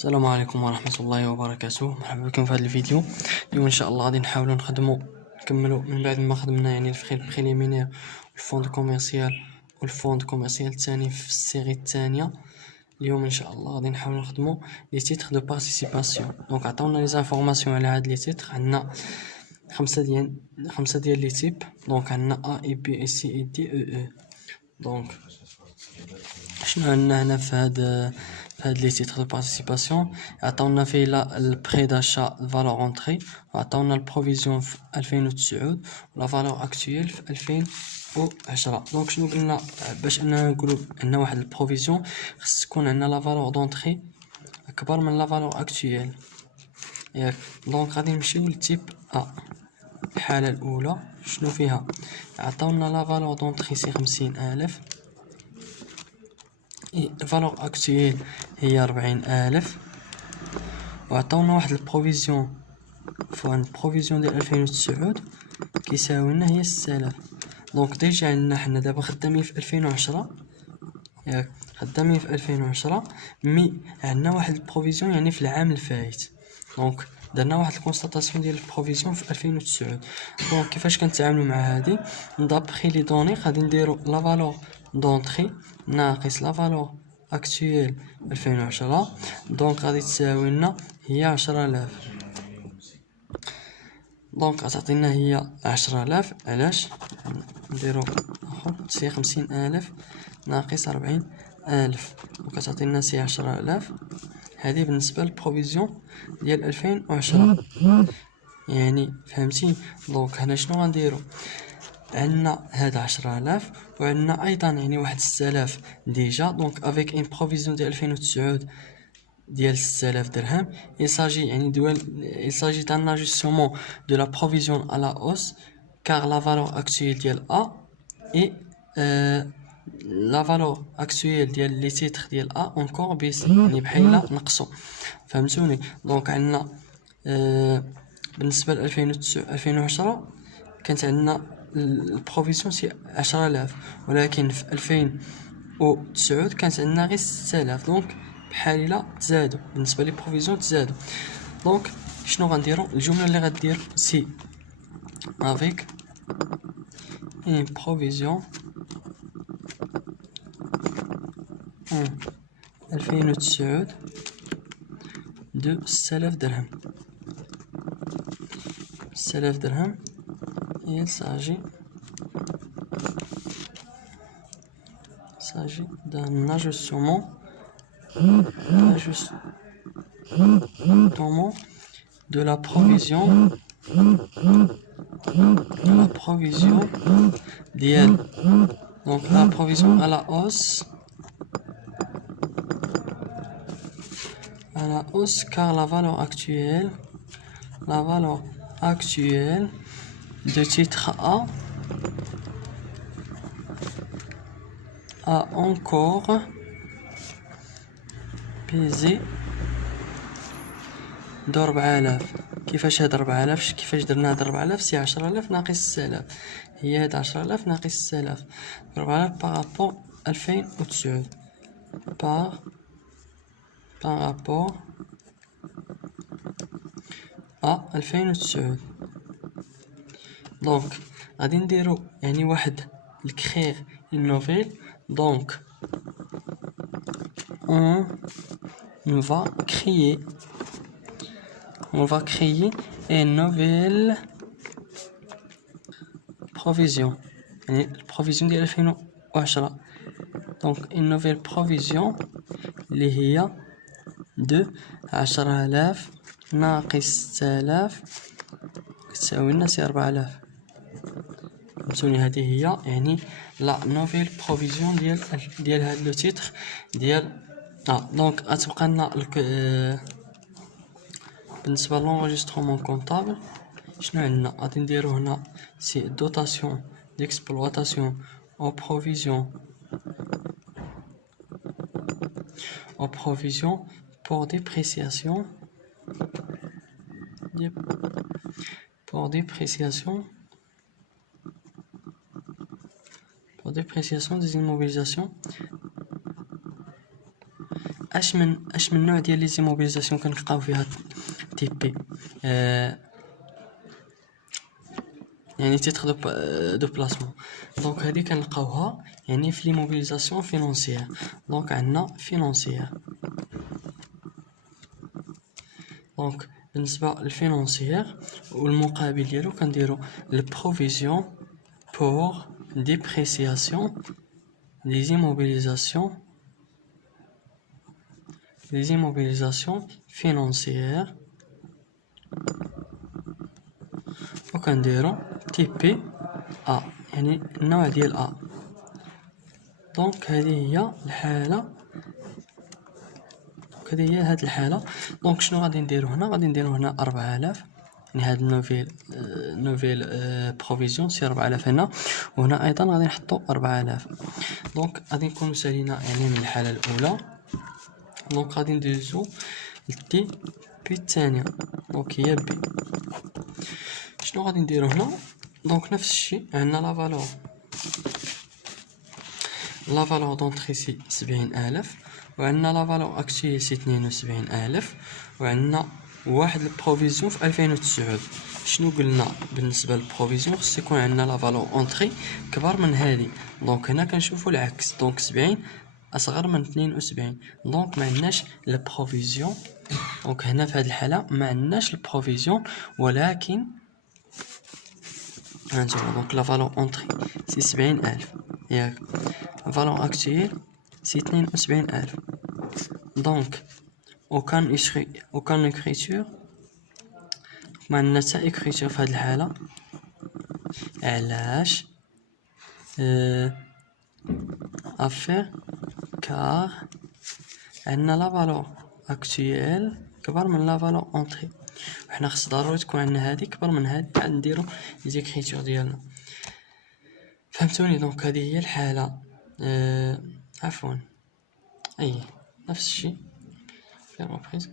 السلام عليكم ورحمة الله وبركاته. مرحبا بكم في هذا الفيديو. اليوم ان شاء الله غادي نحاولوا نكملوا من بعد ما خدمنا يعني الفخيل بريليمينير والفوند كوميرسيال والفوند كوميرسيال الثاني في السيري الثانيه. اليوم ان شاء الله غادي نحاولوا نخدموا لي تيتر دو بارتيسيباسيون. دونك عطاونا لي زانفورماسيون على هاد لي تيتر. عندنا خمسه ديال لي تيب. دونك عندنا A et B et C et D E E. دونك شنو عندنا هنا في هاد لي تيتر دو بارتيسيباسيون؟ عطاونا فيه البري داشا فالور اونطري، وعطاونا البروفيزيون في 2009 ولا فالور اكطويل في 2010. دونك شنو قلنا باش اننا نقولوا عندنا واحد البروفيزيون؟ خص تكون عندنا لا فالور دونطري اكبر من لا فالور اكطويل ياك. دونك غادي نمشيو للتيب A. الحاله الاولى شنو فيها؟ عطاونا لا فالور دونطري سي 50,000 الفالور اكطويل هي 40,000، وعطاونا واحد البروفيزيون فوق البروفيزيون ديال 2009 كيساوي لنا هي 6,000. دونك ديجا عندنا حنا دابا خدامين في 2010 ياك، خدامين في 2010 مي عندنا واحد البروفيزيون يعني في العام الفايت. دونك درنا واحد الكونستاتاسيون ديال البروفيزيون في 2009. دونك كيفاش كنتعاملوا مع هذه؟ دابخي لي دوني غادي نديرو لا فالور دونطري ناقص لا فالور اكطويل 2010. دونك غادي تساوي لنا هي 10,000. دونك غتعطينا هي 10,000. علاش نديرو اخر سي 50,000 ناقص 40,000 وكتعطينا سي 10,000. هذه بالنسبه للبروفيزيون ديال 2010 يعني فهمتي. دونك هنا شنو غنديرو؟ عندنا هاد 10,000 وعندنا ايضا يعني واحد 6,000 ديجا. دونك افيك ان بروفيزيون ديال 2009 ديال 6,000 درهم. il s'agit d'un ajustement de la provision à la hausse car la valeur actuelle ديال A et la valeur actuelle ديال لي تيتر ديال A encore بيس يعني بحال نقصوا. فهمتوني؟ دونك عندنا بالنسبه ل 2010 كانت عندنا البروفيزيون سي 10,000، ولكن في 2009 كانت عندنا غير 6,000. دونك بحال تزادوا بالنسبه لي بروفيزيون تزادوا. دونك شنو غنديروا؟ الجمله اللي غدير سي افيك ان بروفيزيون 2009 دو 6,000 درهم. 6,000 درهم. il s'agit d'un ajustement de la provision d'IL. Donc la provision à la hausse car la valeur actuelle de titre A encore pesé د 4,000. كيفاش هاد 4,000؟ كيفاش درنا هاد 4,000؟ سي 10,000 ناقص 6,000. هي هاد 10,000 ناقص 6,000. 4,000 بارابور 2009 بارابور ا 2009. دونك غادي نديرو يعني واحد الكرير نوفيل. دونك on va créer une nouvelle provision يعني البروفيزيون ديال 2010. دونك une nouvelle provision اللي هي دو 10,000 ناقص 6,000 كتساوي لنا سي 4,000. فهمتوني؟ هذه هي يعني لا نوفيل بروفيزيون ديال هاد لو تيتر ديال دونك غتبقى لنا بالنسبه لونجسترومون كونطابل. شنو عندنا؟ غادي نديرو هنا سي دوتاسيون ديكسبلواتاسيون او بروفيزيون pour dépréciation des immobilisations اش من نوع ديال لي زيموبيليزاسيون كنلقاو فيها تيب بي. يعني تيتر دو بلاسمون. دونك هذه كنلقاوها يعني في لي موبيليزاسيون فينونسيير. دونك عندنا فينونسيير. دونك بالنسبه للفينونسيير والمقابل ديالو كنديرو البروفيزيون pour dépréciation des immobilisations financières وكنديرو تيب بي ا يعني النوع ديال ا. دونك هذه هي الحاله، هذه هي هاد الحاله. دونك شنو غادي نديرو هنا؟ غادي نديرو هنا 4000 يعني هاد نوفيل بروفيزيون سي 4000 هنا، وهنا ايضا غادي نحطو 4000. دونك غادي نكونو سالينا يعني من الحاله الاولى. دونك غادي ندوزو للتي بي الثانيه. دونك هي بي. شنو غادي نديرو هنا؟ دونك نفس الشيء عندنا لا فالور دونطري سي 70000، وعندنا لا فالور اكتويل سي 72000، وعندنا واحد البروفيزيون في 2009. شنو قلنا بالنسبه للبروفيزيون؟ خص يكون عندنا لا فالور اونطري كبر من هذه. دونك هنا كنشوفوا العكس، دونك 70 اصغر من 72. دونك ما عندناش البروفيزيون. دونك هنا في هذه الحاله ما عندناش البروفيزيون، ولكن هانتوما دونك لا فالور اونطري سي 70000 ياك، فالور اكتويل سي 72000. دونك aucun écriture ما عندنا حتى écriture في هذه الحاله. علاش؟ افير كار عندنا لا فالور اكتويل كبر من لا فالور اونطري، وحنا خص ضروري تكون عندنا هذه كبر من هذه عاد نديرو لي زيكريتور ديالنا. فهمتوني؟ دونك هذه هي الحاله. عفوا اي نفس الشيء في الريبريز،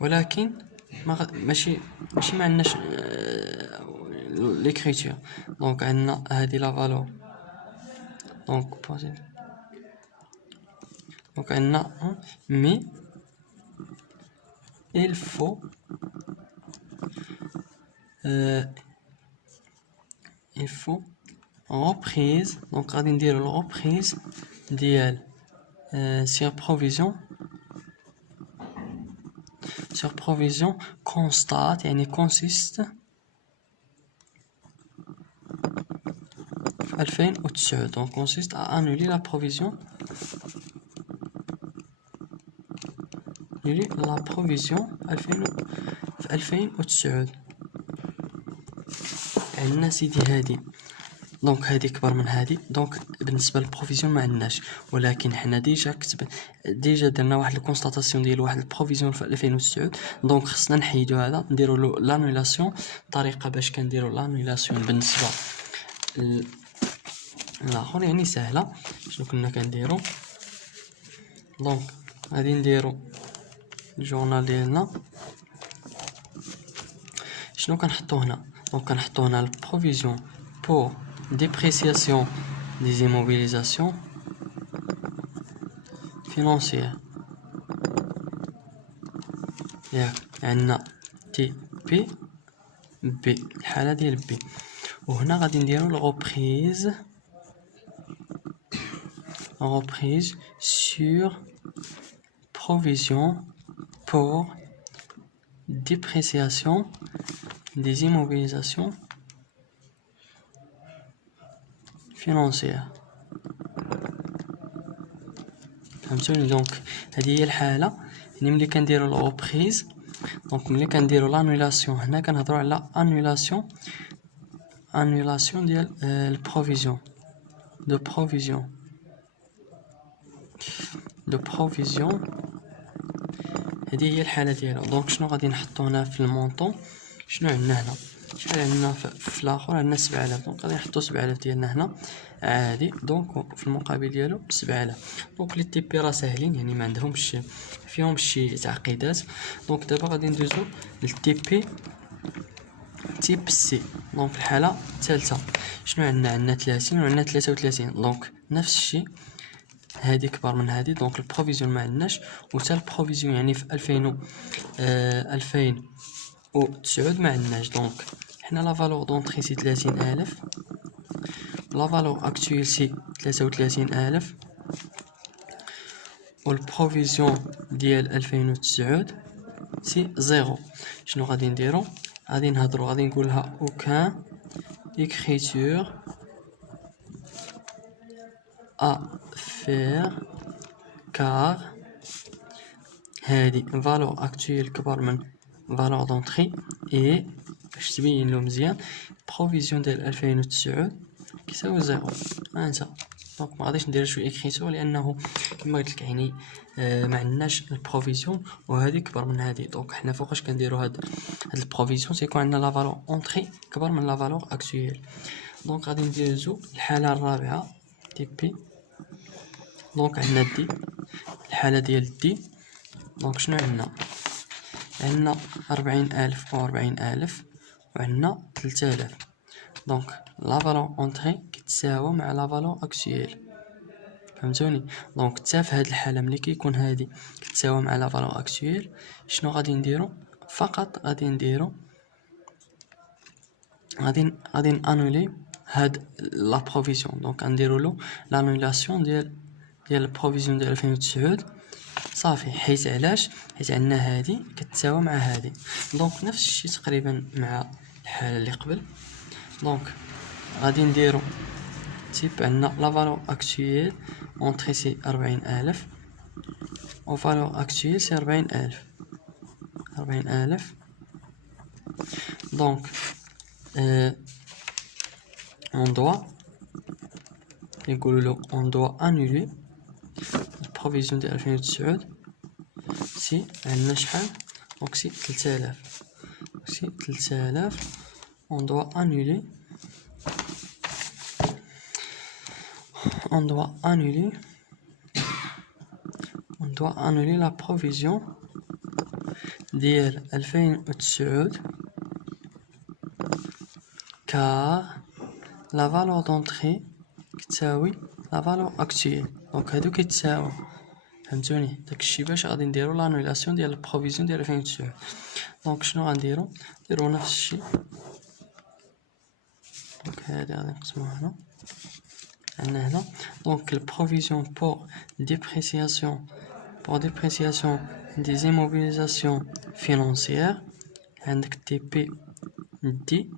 ولكن ماشي ما عندناش ليكريتور. دونك عندنا هذه لا فالور دونك بوزيت. دونك عندنا مي il faut reprise. دونك غادي نديرو الريبريز ديال sur provision constate يعني consiste في 2009. donc consiste à annuler la provision في 2009. عندنا سيدي هادي دونك هادي كبر من هادي. دونك بالنسبه للبروفيزيون ما عندناش، ولكن حنا ديجا درنا واحد الكونستاتاسيون ديال واحد البروفيزيون في 2009. دونك خصنا نحيدو هذا نديرو له لانولاسيون. الطريقه باش كنديرو لانولاسيون بالنسبه الاخر يعني سهله. شنو كنا كنديرو؟ دونك غادي نديرو الجورنال ديالنا. شنو كنحطو هنا؟ دونك كنحطو هنا البروفيزيون pour dépréciation des immobilisations financières. ياك عندنا تي بي بي الحاله ديال بي، وهنا غادي نديرو الريبريز sur provision pour dépréciation des immobilisations financière. فهمتوني؟ دونك هذه هي الحاله يعني ملي كنديروا الريبريز. دونك ملي كنديروا لانولاسيون هنا كنهضروا على انولاسيون ديال البروفيزيون دو بروفيزيون. هذه هي الحاله ديالها. دونك شنو غادي نحطو هنا في المونطون؟ شنو عندنا هنا؟ شحال عندنا في الاخر؟ عندنا 7000. دونك غادي نحطو 7000 ديالنا هنا عادي. دونك في المقابل ديالو 7000. دونك لي تي بي راه ساهلين يعني ما عندهمش فيهم شي تعقيدات. دونك دابا غادي ندوزو للتي بي تيب سي. دونك الحاله الثالثه شنو عندنا؟ عندنا 30 وعندنا 33. دونك نفس الشيء هادي كبر من هادي، دونك البروفيزيون ما عندناش، وتا البروفيزيون يعني في 2009 ما عندناش. دونك حنا لا فالور دونطري سي 30,000، لا فالور اكطويل سي 33,000، والبروفيزيون ديال 2009 سي زيرو. شنو غادي نديرو؟ غادي نهضرو، غادي نقولها aucun écriture à faire car هادي فالور اكطويل كبر من فالور دونطري، اي باش تبين له مزيان بروفيزيون ديال 2009 كيساوي زيرو. انت دونك ما غاديش ندير شويه اكريتور لانه كما قلت لك يعني ما عندناش البروفيزيون، وهذه كبر من هذه. دونك حنا فوقاش كنديروا هاد البروفيزيون تيكون عندنا لا فالور اونطري كبر من لا فالور اكطويل. دونك غادي ندوزو الحاله الرابعه تي بي. دونك عندنا دي الحاله ديال دي. دونك شنو عندنا 40,000 و 40,000 وعندنا 3000. دونك لا فالور اونطري كتساوى مع لا فالور اكطويل، فهمتوني؟ دونك حتى في هاد الحاله ملي كيكون هادي كتساوى مع لا فالور اكطويل، شنو غادي نديرو؟ فقط غادي نديرو غادي نانولي هاد لا بروفيزيون. دونك غنديرو له لانولاسيون ديال البروفيزيون ديال 2009 صافي. حيت علاش؟ حيت عندنا هادي كتساوى مع هادي. دونك نفس الشيء تقريبا مع الحاله اللي قبل. دونك غادي نديرو تيب عندنا لا فالور اكطويل اونطري سي 40,000 و فالور اكطويل سي 40,000. دونك on doit نقولوا on doit annuler البروفيزيون ديال 2009 سي عندنا شحال؟ دونك سي 3000. سي 3000 on doit annuler la provision ديال 2009 car la valeur d'entrée كتساوي la valeur actuelle. دونك هادو كيتساوي، فهمتوني؟ داكشي باش غادي نديرو لانولاسيون ديال البروفيزيون ديال 2009. دونك شنو غنديرو؟ نديرو نفس الشيء. دونك هادي غادي نقسموها هنا عندنا هنا. دونك البروفيزيون بور ديبريسياسيون des immobilisations financières عندك تي بي دي.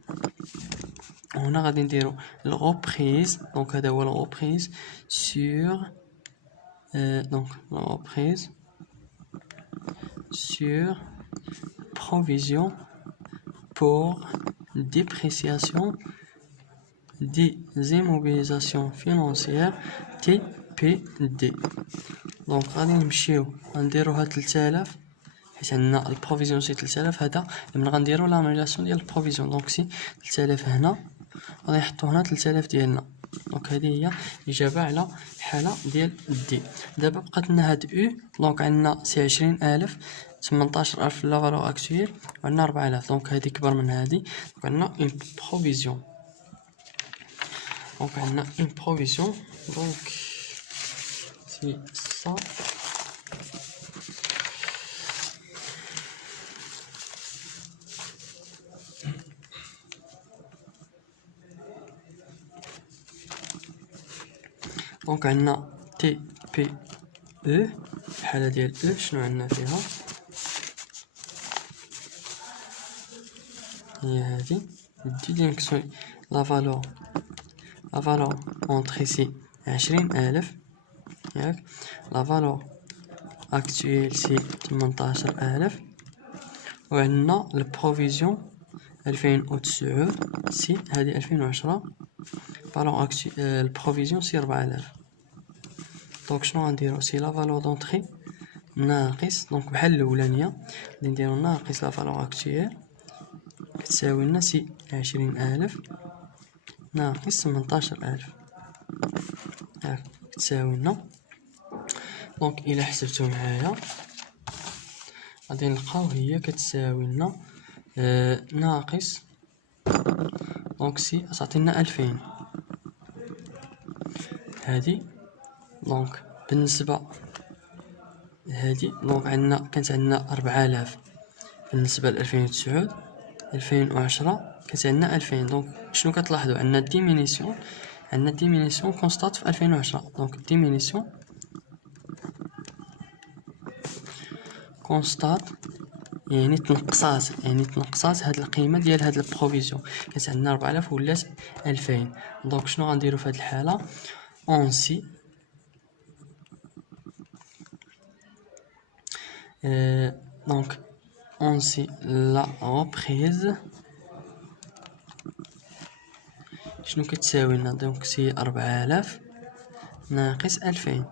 وهنا غادي نديرو الغوبريز. دونك هذا هو الغوبريز sur donc l'entreprise sur provision pour dépréciation des immobilisations financières TPD. دونك غادي نمشيو غنديرو هاد 3000 حيت عندنا البروفيزيون سي 3000. هذا من غنديرو لانولاسيون ديال البروفيزيون. دونك سي 3000 هنا غادي نحطو هنا 3000 ديالنا. دونك هذه هي الاجابه على الحاله ديال دي. دابا بقات لنا هاد او. دونك عندنا سي 20,000 18,000 لا فالور اكطويل وعندنا 4000. دونك هذه كبر من هذه. دونك عندنا اون بروفيزيون. دونك عندنا اون بروفيزيون. دونك سي صا دونك عندنا تي بي او. الحاله ديال او شنو عندنا فيها؟ هي هادي دي اللي نكسو لا فالور اونطري سي 20,000 ياك. لا فالور اكطويل سي 18,000 وعندنا البروفيزيون 2009 سي هادي 2010 فالور اكطويل البروفيزيون سي 4000. دونك شنو غنديرو؟ سي لا فالور دونطري ناقص. دونك بحال الاولانيه غادي نديرو ناقص لا فالور اكطويل كتساوي لنا سي 20,000 ناقص 18,000 ياك كتساوي لنا. دونك الى حسبتو معايا غادي نلقاو هي كتساوي لنا ناقص. دونك سي تعطينا 2000 هادي. دونك بالنسبة هادي دونك كانت عندنا 4000 بالنسبة ل 2009 2010 كانت عندنا 2000. دونك شنو كتلاحظوا عندنا ديمينيسيون كونستات في 2010. دونك ديمينيسيون كونستات يعني تنقصات هاد القيمه ديال هاد البروفيزيون. كانت عندنا 4000 ولات 2000. دونك شنو غنديروا في هاد الحاله؟ اونسي دونك اونسي لا ريبريز شنو كتساوي لنا؟ دونك سي 4000 ناقص 2000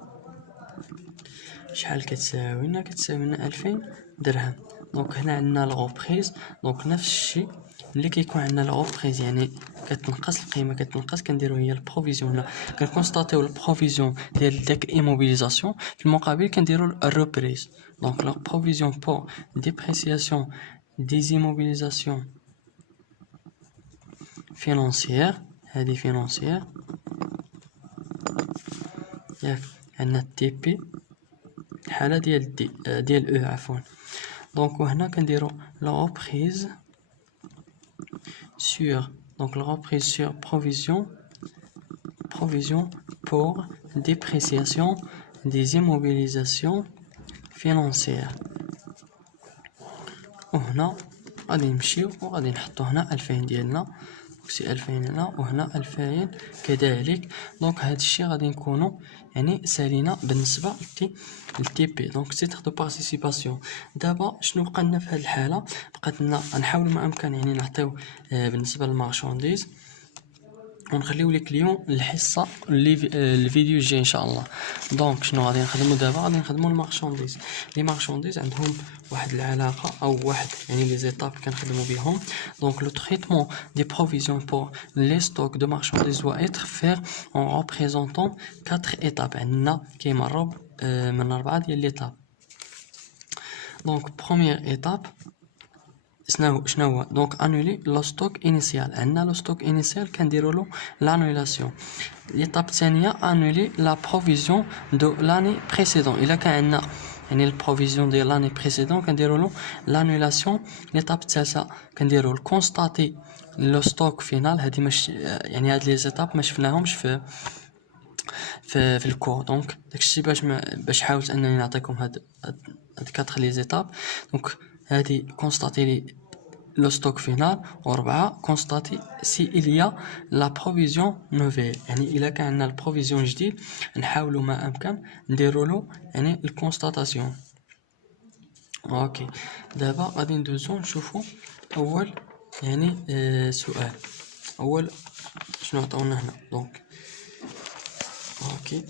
شحال كتساوي لنا؟ كتساوي لنا 2000 درهم. دونك هنا عندنا الغوبريز. دونك نفس الشيء ملي كيكون عندنا الغوبريز يعني كتنقص القيمه كنديرو هي البروفيزيون ولا كنكونستاتيو البروفيزيون ديال داك ايموبيليزاسيون، في المقابل كنديرو الريبريز. دونك لا بروفيزيون بور ديبريسياسيون ديزيموبيليزاسيون فينانسيير، هذه فينانسيير ياك عندنا تي بي الحاله ديال دي ديال او عفوا. دونك وهنا كنديرو لا ريبريز sur donc la reprise sur provision pour dépréciation des immobilisations financières. وهنا غادي نمشيو وغادي نحطو هنا 2000 ديالنا سي 2000 هنا وهنا 2000 كذلك. دونك هذا الشيء غادي نكونوا يعني سالينا بالنسبه للتي بي. دونك تيتر دو بارتيسيباسيون. دابا شنو بقى لنا في هذه الحاله؟ بقات لنا نحاول ما امكن يعني نعطيو بالنسبه للمارشانديز ونخليو لي كليون الحصه اللي الفيديو الجاي ان شاء الله. دونك شنو غادي نخدموا دابا؟ غادي نخدموا المارشانديز. لي مارشانديز عندهم واحد العلاقه او واحد يعني لي زيتاب كنخدموا بهم. دونك لو تريتمون دي بروفيزيون بور لي ستوك دو مارشانديز doit être fait en représentant 4 étapes. عندنا كيمروا من 4 ديال ليتاب. دونك بروميير ايتاب شنو هو؟ دونك انولي لو ستوك انيسيال. عندنا لو ستوك انيسيال كنديروا له لانولاسيون. ليطاب الثانيه انولي لا بروفيزيون دو لاني بريسيدون. الا كان عندنا يعني البروفيزيون ديال لاني بريسيدون كنديروا له لانولاسيون. ليطاب الثالثه كنديروا الكونستاتي لو ستوك فينال. هذه مش يعني هاد لي زيتاب ما شفناهمش في الكور. دونك داكشي باش حاولت انني نعطيكم هاد 4 لي زيتاب. دونك هادي كونستاتي لي لو ستوك فينال، وربعة كونستاتي سي إليا لا بروفيزيون نوفيل. يعني إلا كان عندنا البروفيزيون جديد نحاولوا ما أمكن نديرولو يعني الكونستاتاسيون. اوكي دابا غادي ندوزو نشوفو أول يعني سؤال. أول شنو عطاونا هنا؟ دونك اوكي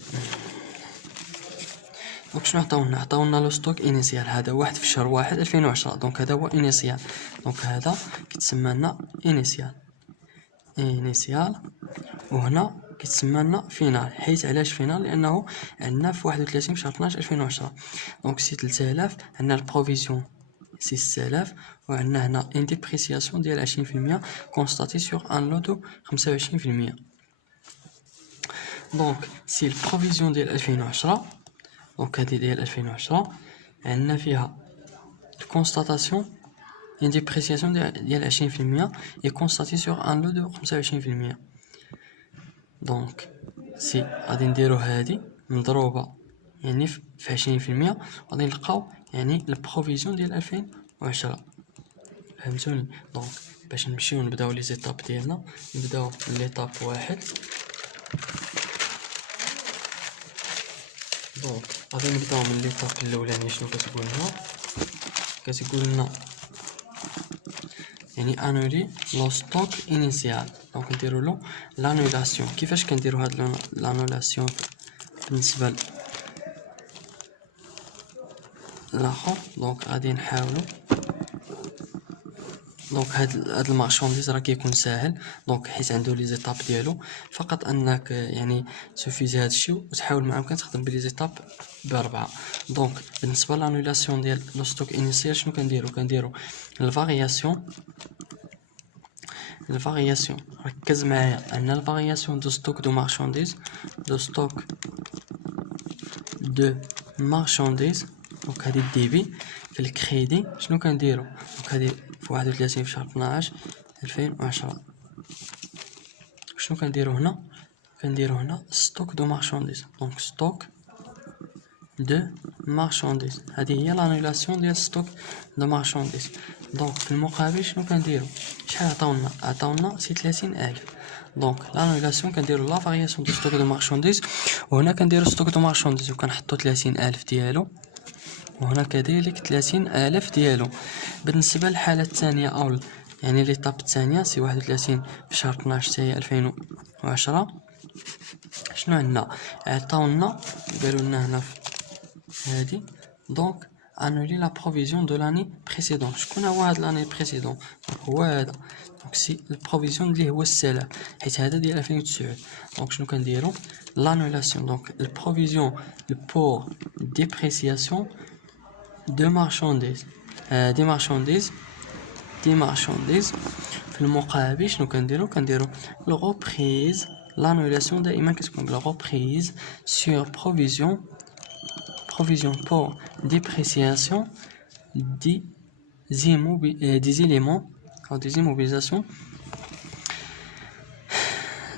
دونك شنو عطاونا لو ستوك انيسيال. هذا واحد في شهر 1 2010. دونك هذا هو انيسيال. دونك هذا كيتسمى لنا انيسيال وهنا كيتسمى لنا فينال. حيت علاش فينال؟ لانه عندنا في 31 شهر 12 2010. دونك سي 3000 عندنا البروفيزيون 6000 وعندنا هنا ان ديبريسياسيون ديال 20% كونستاتي سور ان لودو 25%. دونك سي البروفيزيون ديال 2010. دونك هادي ديال 2010 عندنا فيها الكونستاتاسيون يعني ديبريسياسيون ديال 20% اي كونستاتي سور ان لو دو 25%. دونك سي غادي نديرو هادي مضروبه يعني في 20% غادي نلقاو يعني البروفيزيون ديال 2010. فهمتوني؟ دونك باش نمشيو نبداو لي زيتاب ديالنا. نبداو ليطاب 1. دونك غادي نبداو من ليطاب الاولاني. شنو كتقول لنا؟ كتقول لنا يعني انولي لو ستوك انيسيال. دونك نديرو له لانولاسيون. كيفاش كنديرو هاد لانولاسيون بالنسبه لاخر؟ دونك غادي نحاولو. دونك هاد المارشانديز راه كيكون ساهل. دونك حيت عنده لي زيتاب ديالو فقط انك يعني سوفيزي هاد الشيء وتحاول مع امكن تخدم بلي زيتاب ب4. دونك بالنسبه لانولاسيون ديال لو ستوك انيسيال شنو كنديرو الفارياسيون. ركز معايا. عندنا الفارياسيون دو ستوك دو مارشانديز دو مارشانديز. دونك هادي الديبي في الكريدي شنو كنديرو؟ دونك هادي في 31 في شهر 12 2010. شنو كنديرو هنا؟ كنديرو هنا ستوك دو مارشانديز. دونك ستوك دو مارشانديز هذه هي لانيلاسيون ديال ستوك دو مارشانديز. دونك في المقابل شنو كنديرو؟ شحال عطاونا سي 30000. دونك لانيلاسيون كنديرو لا فارياسيون دو ستوك دو مارشانديز، وهنا كنديرو ستوك دو مارشانديز وكنحطو 30000 ديالو، وهنا كذلك 30000 ديالو. بالنسبه للحاله الثانيه او يعني ليطاب الثانيه سي 31 في شهر 12 حتى هي 2010. شنو عندنا؟ عطاونا قالوا لنا هنا هادي دونك انولي لا بروفيزيون دو لاني بريسيدون. شكون هو هاد لاني بريسيدون؟ هو هذا. دونك سي البروفيزيون اللي هو السلف، حيت هذا ديال 2009. دونك شنو كنديرو؟ لانولاسيون. دونك البروفيزيون بور ديبريسياسيون دو مارشانديز. دي مارشانديز في المقابل شنو كنديرو؟ كنديرو لو غوبريز. لانولاسيون دائما كتكون بلا غوبريز سور بروفيزيون pour dépréciation des éléments ou des immobilisations.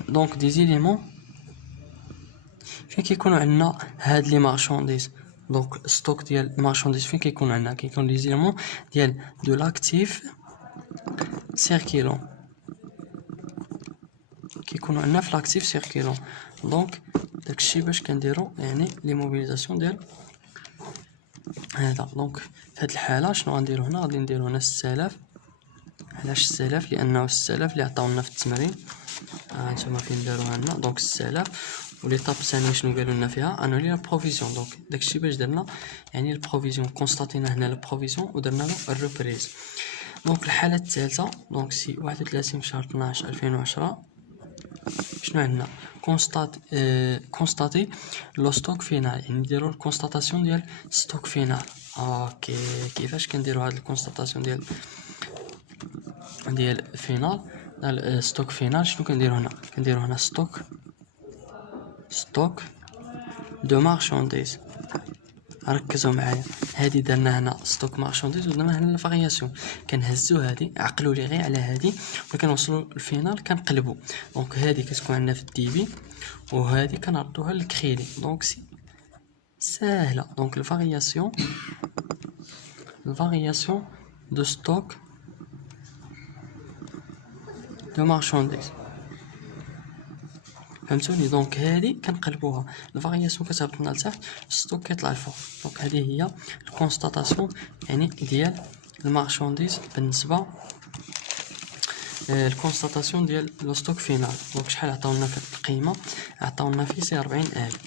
Donc des éléments فين كيكونوا عندنا هاد لي مارشانديز. دونك ستوك ديال المارشانديز فين كيكون عندنا؟ كيكون لي زيليمون ديال دو لاكتيف سيركيلون، كيكونوا عندنا في لاكتيف سيركيلون. دونك داكشي باش كنديرو يعني لي موبيليزاسيون ديال هذا. دونك في هاد الحاله شنو غنديرو هنا؟ غادي نديرو هنا 6000. علاش 6000؟ لانه 6000 اللي عطاونا في التمرين. نتوما فين داروها لنا. دونك 6000. وليطاب الثانيه شنو قالوا لنا فيها؟ انولي لا بروفيزيون. دونك داكشي باش درنا يعني البروفيزيون كونستاتينا هنا البروفيزيون ودرنا له الريبريز. دونك الحاله الثالثه دونك سي 31 في شهر 12 2010. شنو عندنا؟ كونستاتي لو ستوك فينال، يعني نديرو الكونستاتاسيون ديال ستوك فينال. اوكي كيفاش كنديرو هاد الكونستاتاسيون ديال فينال ستوك فينال؟ شنو كنديرو هنا؟ كنديرو هنا ستوك دو مارشانديز. ركزوا معايا، هادي درنا هنا ستوك مارشانديز ودرنا هنا الفارياسيون. كنهزو هادي، عقلوا لي غير على هادي، ملي كنوصلوا للفينال كنقلبوا. دونك هادي كتكون عندنا في الديبي وهادي كنردوها للكريدي. دونك سي ساهله. دونك الفارياسيون دو ستوك دو مارشانديز. فهمتوني؟ دونك هادي كنقلبوها، الفارياسيون كتهبط لنا لتحت، ستوك كيطلع لفوق. دونك هذه هي الكونستاتاسيون يعني ديال المارشانديز بالنسبه الكونستاتاسيون ديال لو ستوك فينال. دونك شحال عطاونا في القيمه؟ عطاونا فيه سي 40000.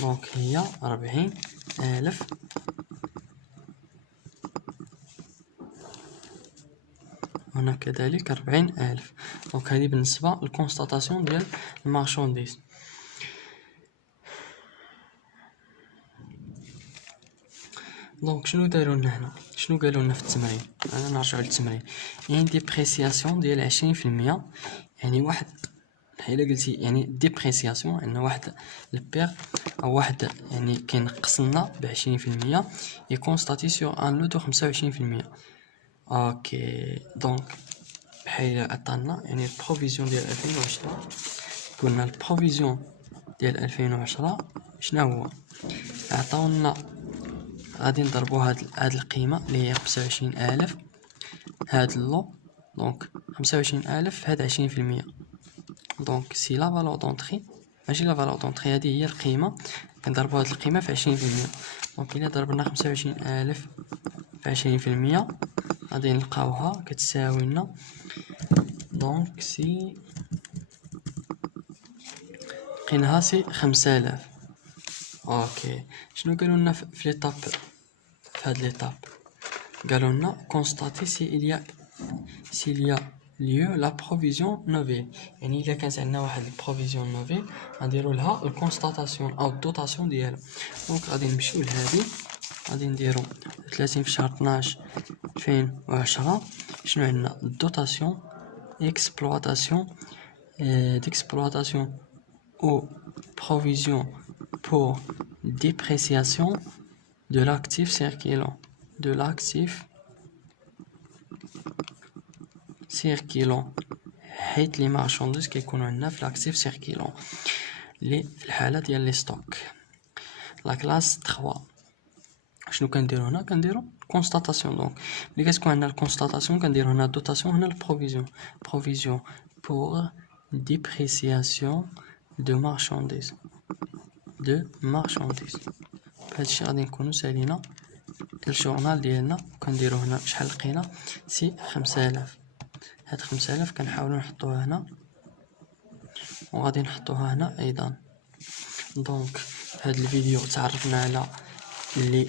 دونك هي 40000. هنا كذلك 40000. دونك هذه بالنسبه للكونستاتاسيون ديال المارشانديز. دونك شنو داروا لنا هنا؟ شنو قالوا لنا في التمرين؟ انا نرجعوا للتمرين. يعني ديبريسياسيون ديال 20%، يعني واحد الا قلتي يعني ديبريسياسيون عندنا واحد البير او واحد يعني كينقص لنا ب 20% يكونستاتي سور ان لو دو 25%. اوكي دونك بحال عطانا يعني البروفيزيون ديال 2010. قلنا البروفيزيون ديال 2010 شنو هو؟ عطاونا غادي نضربو هاد القيمه اللي هي 25000 هاد اللو. دونك 25000 هاد 20%. دونك سي لا فالور دونطري، ماشي لا فالور دونطري، هادي هي القيمه. كنضربو هاد القيمه في 20%. دونك الا ضربنا 25000 في 20% غادي نلقاوها كتساوي لنا دونك سي لقيناها سي 5000. اوكي شنو قالوا لنا في ليطاب؟ في هاد ليطاب قالوا لنا كونستاتي سي il y a lieu la provision nouvelle. يعني الا كانت عندنا واحد البروفيزيون نوفيل غنديروا لها الكونستاتاسيون او الدوطاسيون ديالها. دونك غادي نمشيو لهادي، غادي نديرو 30 في شهر 12 2010. شنو عندنا؟ دوطاسيون exploitation d'exploitation ou provision pour dépréciation de l'actif circulant حيت لي مارشانديز كيكونوا عندنا في لاكتيف سيركيلون لي في الحاله ديال لي ستوك. لا كلاس 3 شنو كنديرو هنا؟ كنديرو كونستاتاسيون. دونك ملي كتكون عندنا الكونستاتاسيون كنديرو هنا دوتاسيون، هنا البروفيزيون pour dépréciation de marchandises بهادشي غادي نكونو سالينا الجورنال ديالنا. كنديرو هنا شحال لقينا سي 5000. هاد 5000 كنحاولو نحطوها هنا وغادي نحطوها هنا ايضا. دونك في هاد الفيديو تعرفنا على لي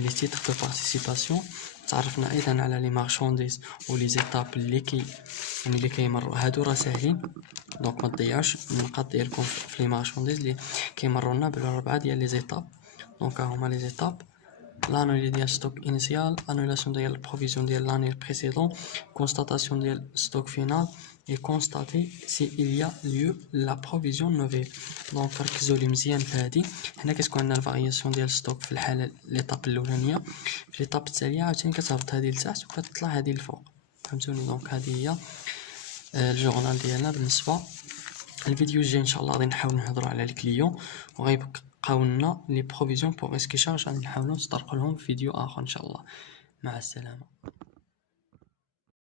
تيتر دو بارتيسيباسيون، تعرفنا ايضا على لي مارشانديز و لي زيتاب اللي كيمروا. هادو راه ساهلين، دونك ما تضيعوش النقاط ديالكم في لي مارشانديز اللي كيمروا لنا بالاربعه ديال لي زيتاب. دونك ها هما لي زيتاب: l'annulation ديال stock initial, annulation ديال provision ديال l'année précédente, constatation ديال stock final et constater si il y a lieu la provision nouvelle. دونك ركزوا لي مزيان في هذه. هنا كتكون عندنا الفارياسيون ديال ستوك في الحاله ليطاب الاولانيه، في ليطاب التاليه عاوتاني كتهبط هذه لتحت وكتطلع هذه للفوق. فهمتوني؟ دونك هذه هي الجورنال ديالنا. بالنسبه الفيديو الجاي ان شاء الله غادي نحاول نهضروا على الكليون وغيبقاو لنا لي بروفيزيون بوغ اسكي شارج، غادي نحاولوا نطرقوا لهم في فيديو اخر ان شاء الله. مع السلامه.